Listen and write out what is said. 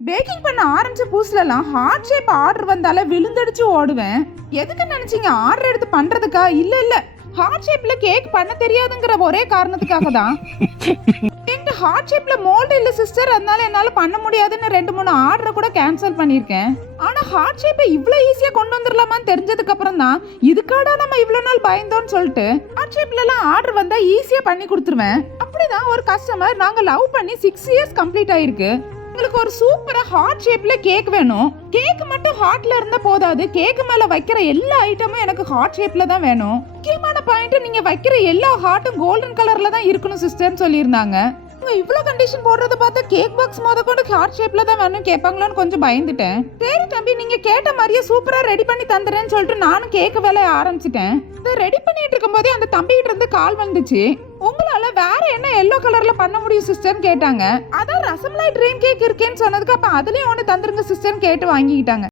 Packing பண்ண ஆரம்பிச்ச புதுசுலலாம் heart shape order வந்தாலே விழுந்தடிச்சு ஓடுவேன். எதுக்கு நினைச்சீங்க? ஆர்டர் எடுத்து பண்றதுக்கா? இல்ல இல்ல, ஹார்ட் ஷேப்ல கேக் பண்ண தெரியாதுங்கிற ஒரே காரணத்துக்காக தான். என்கிட்ட ஹார்ட் ஷேப்ல மோல்டு இல்ல சிஸ்டர், அதனால என்னால பண்ண முடியாதுன்னு 2-3 ஆர்டர் கூட கேன்சல் பண்ணிருக்கேன். ஆனா ஹார்ட் ஷேப்பை இவ்வளவு ஈஸியா கொண்டு வந்துடலாமான்னு தெரிஞ்சதுக்கு அப்புறம் தான் இதுக்காடா நம்ம இவ்வளவு நாள் பயந்தோம்னு சொல்லிட்டு ஹார்ட் ஷேப்ல எல்லாம் ஆர்டர் வந்தா ஈஸியா பண்ணி கொடுத்துருவேன். அப்படிதான் ஒரு கஸ்டமர் நாங்க லவ் பண்ணி 6 இயர்ஸ் கம்ப்ளீட் ஆயிருக்கு. உங்களுக்கு ஒரு சூப்பரா ஹார்ட் ஷேப்ல கேக் வேணும். கேக் மட்டும் ஹார்ட்ல இருந்தா போதாது, கேக் மேல வைக்கிற எல்லா ஐட்டமும் எனக்கு ஹார்ட் ஷேப்ல தான் வேணும். முக்கியமான பாயிண்ட், நீங்க வைக்கிற எல்லா ஹார்ட்டும் கோல்டன் கலர்ல தான் இருக்கணும் சிஸ்டர்னு சொல்லியிருந்தாங்க. இவ்வளவு கண்டிஷன் போடுறத பார்த்தா கேக் பாக்ஸ் முத கொண்டு ஹார்ட் ஷேப்ல தான் வேணும் கேட்பாங்களோன்னு கொஞ்சம் பயந்துட்டேன். சரி தம்பி, நீங்க கேட்ட மாதிரியே சூப்பரா ரெடி பண்ணி தந்துறேன்னு சொல்லிட்டு நானும் கேக் வேலையை ஆரம்பிச்சிட்டேன். இதை ரெடி பண்ணிட்டு இருக்கும் போதே அந்த தம்பிகிட்ட இருந்து கால் வந்துச்சு. உங்களால வேற என்ன எல்லோ கலர்ல பண்ண முடியும் சிஸ்டர்னு கேட்டாங்க. அதான் ரசமலாய் ட்ரீம் கேக் இருக்கேன்னு சொன்னதுக்கு அப்ப அதுலயும் ஒண்ணு தந்துருங்க சிஸ்டர்னு கேட்டு வாங்கிக்கிட்டாங்க.